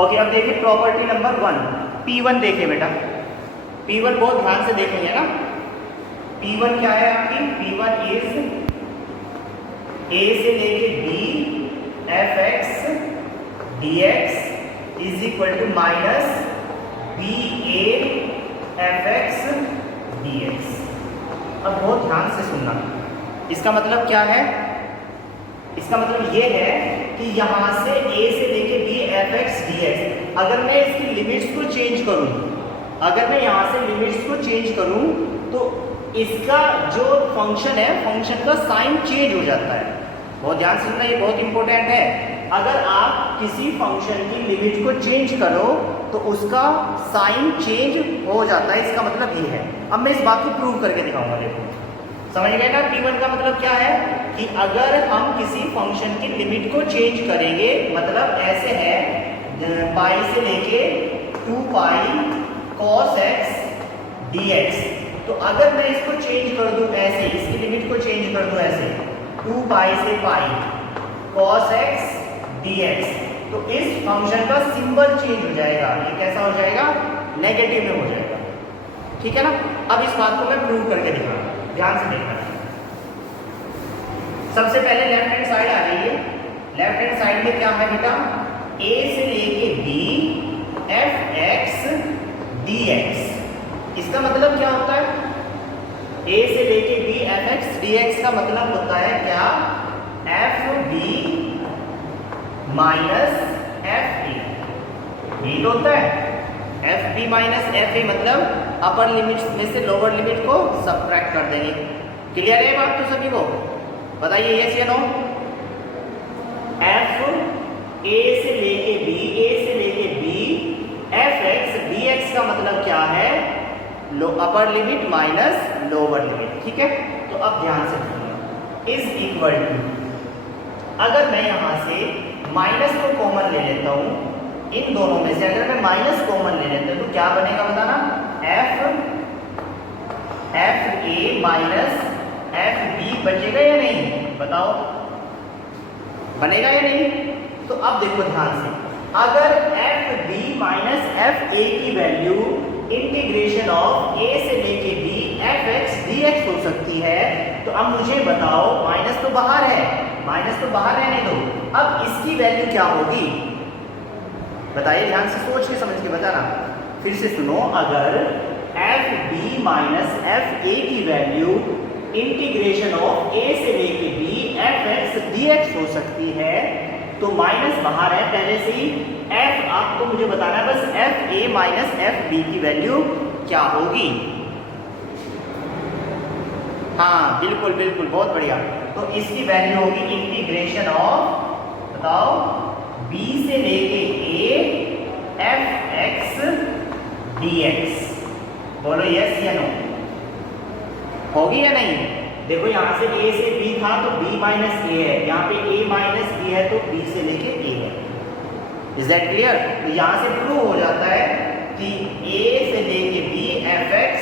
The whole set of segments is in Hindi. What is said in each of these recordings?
ओके, अब देखिए प्रॉपर्टी नंबर 1, P1 देखिए बेटा, P1 बहुत ध्यान से देखेंगे ना। P1 क्या है आपकी? P1 इज A से लेके B fx dx is equal to minus BA fx dx। अब बहुत ध्यान से सुनना, इसका मतलब क्या है? इसका मतलब ये है कि यहाँ से A से लेके B fx dx, अगर मैं इसकी लिमिट्स को चेंज करूँ, अगर मैं यहाँ से लिमिट्स को चेंज करूँ तो इसका जो फंक्शन है, फंक्शन का साइन चेंज हो जाता है। बहुत ध्यान से सुनना, ये बहुत इंपॉर्टेंट है। अगर आप किसी फंक्शन की लिमिट को चेंज करो तो उसका साइन चेंज हो जाता है, इसका मतलब ये है। अब मैं इस बात को प्रूव करके दिखाऊंगा। देखो, समझ गए ना? P1 का मतलब क्या है कि अगर हम किसी फंक्शन की लिमिट को चेंज करेंगे, मतलब ऐसे है पाई से लेके 2 पाई cos x dx, तो अगर मैं इसको चेंज कर दूं ऐसे, इसकी लिमिट को चेंज कर दूं ऐसे 2 पाई से पाई cos x dx, तो इस फंक्शन का सिंबल चेंज हो जाएगा। ये कैसा हो जाएगा? नेगेटिव में हो जाएगा। ठीक है ना? अब इस बात को मैं प्रूव करके दिखाऊंगा, ध्यान से देखना। सबसे पहले लेफ्ट हैंड साइड आ जाइए। लेफ्ट हैंड साइड में क्या है बेटा? A से लेके B fx dx, इसका मतलब क्या होता है? A से लेके B fx dx का मतलब होता है क्या? fb माइनस fa, यही तो होता है। fb माइनस fa मतलब अपर लिमिट में से लोअर लिमिट को सबट्रैक्ट कर देंगे। क्लियर है बात तो सभी को? बताइए यस या नो? f a से लेके b fx dx का मतलब क्या है? अपर लिमिट माइनस लोअर लिमिट। ठीक है, तो अब ध्यान से सुनिए। इज इक्वल टू, अगर मैं यहां से माइनस को कॉमन ले लेता हूं, इन दोनों में से अगर मैं माइनस कॉमन ले लेता हूं तो क्या बनेगा बताना? f a minus f b बचेगा या नहीं? बताओ, बनेगा या नहीं? तो अब देखो ध्यान से, अगर f b minus f a की वैल्यू इंटीग्रेशन ऑफ a से लेके b fx dx हो सकती है, तो अब मुझे बताओ, माइनस तो बाहर है, माइनस तो बाहर रहने दो, अब इसकी वैल्यू क्या होगी? बताइए, ध्यान से सोच के समझ के बताना। फिर से सुनो, अगर f b minus f a की वैल्यू इंटीग्रेशन ऑफ a से लेके b fx dx हो सकती है, तो माइनस बाहर है पहले से ही, f आपको मुझे बताना है बस f a minus f b की वैल्यू क्या होगी। हाँ बिल्कुल बिल्कुल, बहुत बढ़िया। तो इसकी वैल्यू होगी इंटीग्रेशन ऑफ, बताओ, b से लेके a fx dx। बोलो यस या नो? होगी या नहीं? देखो यहाँ से a से b था तो b माइनस a है, यहाँ पे a माइनस b है तो b से लेके a है। Is that clear? तो यहाँ से प्रूव हो जाता है कि a से लेके b fx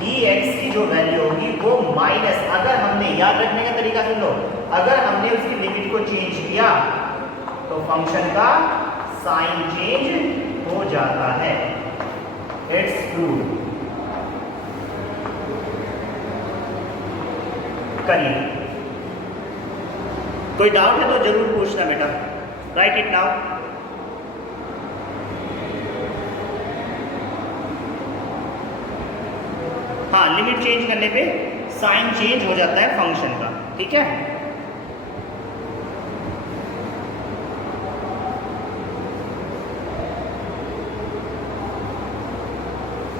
dx की जो वैल्यू होगी वो माइनस, अगर हमने, याद रखने का तरीका सुन लो, अगर हमने उसकी लिमिट को चेंज किया तो फंक्शन का साइन चेंज हो जाता है। It's prove. करिए, कोई डाउट है तो जरूर पूछना बेटा। Right it now. हाँ, लिमिट चेंज करने पे साइन चेंज हो जाता है फंक्शन का। ठीक है,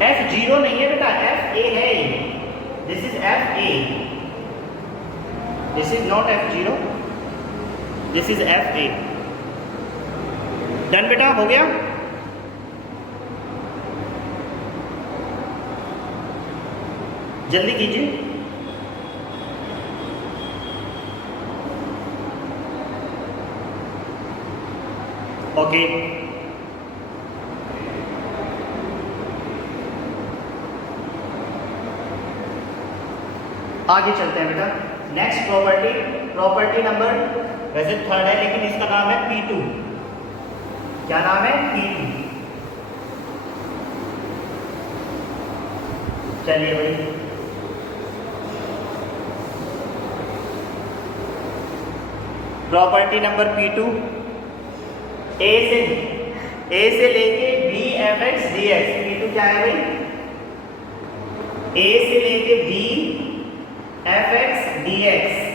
f0 नहीं है बेटा, fa है ये। This is fa, this is not f0, this is fa। Done बेटा, हो गया? जल्दी कीजिए। ओके, आगे चलते हैं बेटा। नेक्स्ट प्रॉपर्टी, प्रॉपर्टी नंबर वैसे थर्ड है लेकिन इसका नाम है P2। क्या नाम है, P2। चलिए भाई, प्रॉपर्टी नंबर P2, ए से लेके B F X D X. P2 क्या है भाई, ए से लेके B F X D X.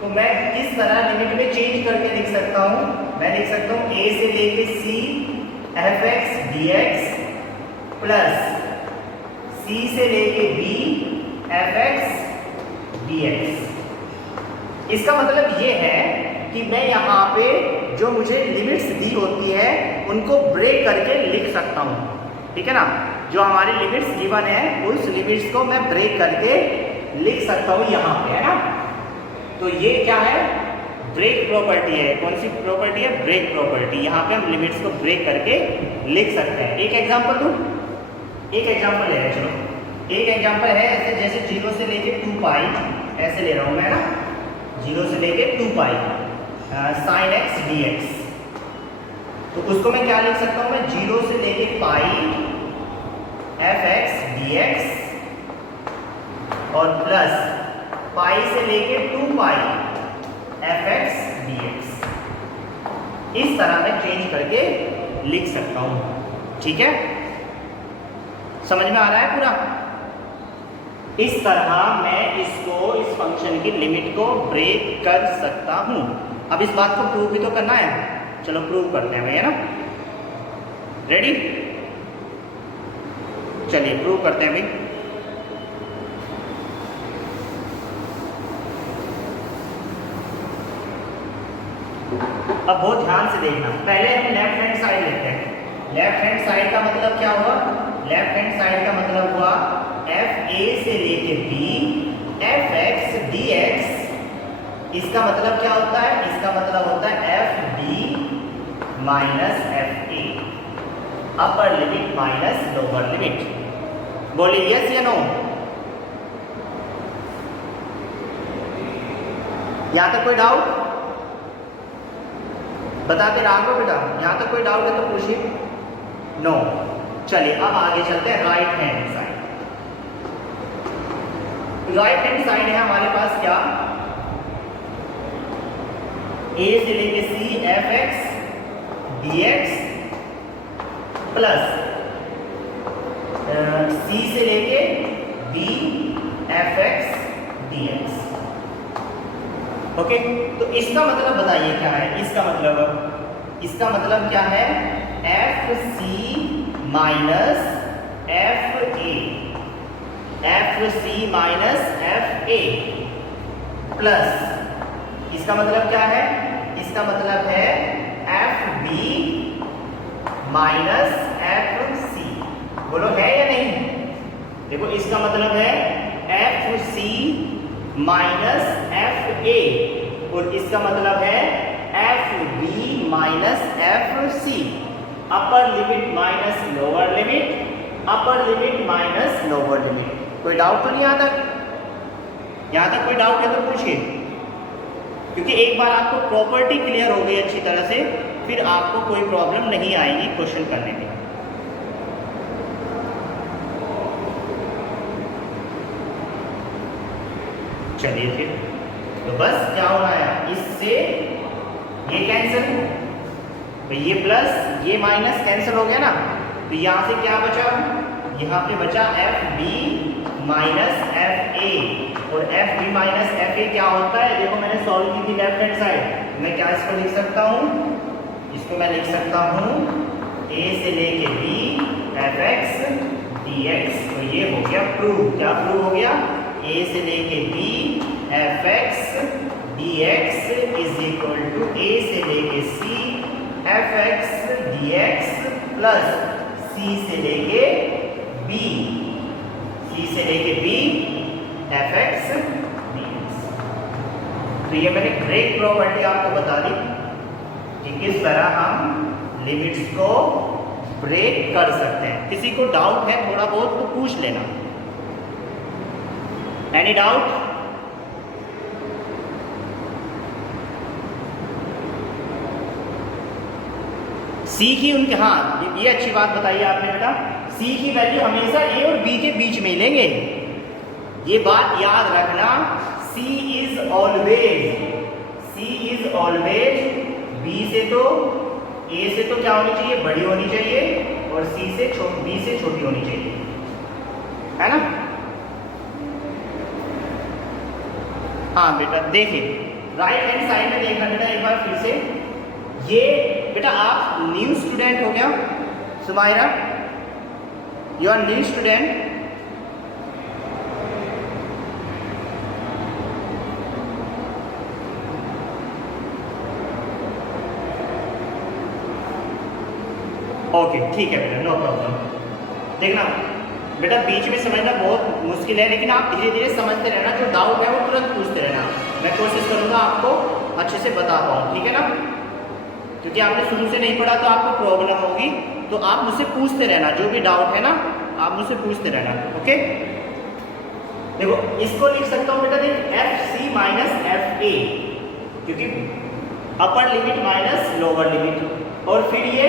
तो मैं किस तरह लिमिट में चेंज करके लिख सकता हूं, मैं लिख सकता हूं ए से लेके C F X D X plus C से लेके B F X D X. इसका मतलब ये है कि मैं यहाँ पे जो मुझे लिमिट्स दी होती है उनको ब्रेक करके लिख सकता हूँ, ठीक है ना। जो हमारी लिमिट्स गिवन है उस लिमिट्स को मैं ब्रेक करके लिख सकता हूँ यहाँ पे, है ना। तो ये क्या है, ब्रेक प्रॉपर्टी है। कौन सी प्रॉपर्टी है, ब्रेक प्रॉपर्टी। यहाँ पे हम लिमिट्स को ब्रेक करके लिख सकते हैं। एक एग्जांपल दूँ, एक एग्जांपल है, चलो एक एग्जांपल है ऐसे, जैसे 0 से लेके 2 पाई ऐसे ले रहा हूँ मैं ना, 0 से लेके 2 pi sine x D X. तो उसको मैं क्या लिख सकता हूँ, मैं 0 से लेके पाई एफ एक्स डी एक्स और प्लस पाई से लेके 2 पाई एफ एक्स डी एक्स। इस तरह मैं चेंज करके लिख सकता हूँ, ठीक है। समझ में आ रहा है पूरा। इस तरह मैं इसको, इस फंक्शन की लिमिट को ब्रेक कर सकता हूँ। अब इस बात को प्रूव भी तो करना है, चलो प्रूव करते हैं भाई, है ना। रेडी, चलिए प्रूव करते हैं भाई। अब बहुत ध्यान से देखना, पहले हम लेफ्ट हैंड साइड लेते हैं। लेफ्ट हैंड साइड का मतलब क्या हुआ, लेफ्ट हैंड साइड का मतलब हुआ एफ ए से लेके B F X D X. इसका मतलब क्या होता है, इसका मतलब होता है F B minus F A, upper limit minus lower limit. बोलिए यस या नो। यहां तक कोई डाउट, बताते रहा करो बेटा। यहां तक कोई डाउट है तो पूछिए। नो, चलिए अब आगे चलते हैं right hand side. Right hand side है हमारे पास क्या, ए से लेके C F X D X plus C से लेके B F X D X. Okay, तो इसका मतलब बताइए क्या है, इसका मतलब क्या है, F C minus F A, F C minus F A plus, इसका मतलब क्या है, इसका मतलब है F B minus F C. बोलो है या नहीं। देखो इसका मतलब है F C minus F A और इसका मतलब है F B minus F C. Upper limit minus lower limit, upper limit minus lower limit. कोई डाउट तो नहीं यहां तक, यहां तक कोई डाउट है तो पूछिए, क्योंकि एक बार आपको प्रॉपर्टी क्लियर हो गई अच्छी तरह से, फिर आपको कोई प्रॉब्लम नहीं आएगी क्वेश्चन करने में। चलिए फिर, तो बस क्या होना है, इससे ये कैंसिल, तो ये प्लस ये माइनस कैंसिल हो गया ना। तो यहां से क्या बचा, यहाँ पे बचा F B minus F A, और F B minus F A क्या होता है, देखो मैंने सॉल्व की थी लेफ्ट हैंड साइड। मैं क्या इसको लिख सकता हूँ, इसको मैं लिख सकता हूँ ए से लेके B F X D X. तो ये हो गया प्रूव। क्या प्रूव हो गया, ए से लेके B F X D X is equal to A से लेके C F X D X plus C से लेके बी, सी से लेके B F X D X. तो ये मैंने ब्रेक प्रॉपर्टी आपको बता दी कि किस तरह हम लिमिट्स को ब्रेक कर सकते हैं। किसी को डाउट है थोड़ा बहुत तो पूछ लेना। Any doubt? सी की उनके, हाँ ये अच्छी बात बताई आपने बेटा, सी की वैल्यू हमेशा ए और बी के बीच में ही लेंगे, ये बात याद रखना। सी इज ऑलवेज बी से तो ए से तो क्या होनी चाहिए, बड़ी होनी चाहिए, और सी से बी से छोटी होनी चाहिए, है ना। हाँ बेटा देखिए राइट हैंड साइड में देखना बेटा एक बार फिर से, ये बेटा आप न्यू स्टूडेंट हो क्या Sumaira, you are new student. Okay ठीक है बेटा, नो प्रॉब्लम। देखना बेटा बीच में समझना बहुत मुश्किल है, लेकिन आप धीरे धीरे समझते रहना, जो डाउट है वो तुरंत पूछते रहना, मैं कोशिश करूँगा आपको अच्छे से बता पाऊँ, ठीक है ना। क्योंकि आपने शुरू से नहीं पढ़ा तो आपको प्रॉब्लम होगी, तो आप मुझसे पूछते रहना, जो भी डाउट है ना आप मुझसे पूछते रहना, ओके। देखो इसको लिख सकता हूँ बेटा, देख F C minus F A, क्योंकि upper limit minus lower limit, और फिर ये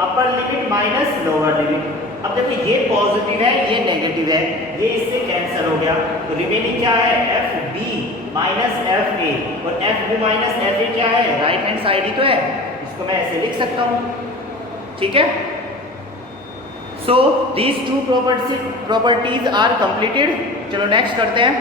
upper limit minus lower limit. अब देखो ये पॉजिटिव है ये नेगेटिव है, ये इससे कैंसिल हो गया, तो रिमेनिंग क्या है F B minus F A, और F B minus F A क्या है, राइट हैंड साइड ही तो है, इसको मैं ऐसे लिख सकता हूँ, ठीक है। So these two properties are completed. चलो नेक्स्ट करते हैं।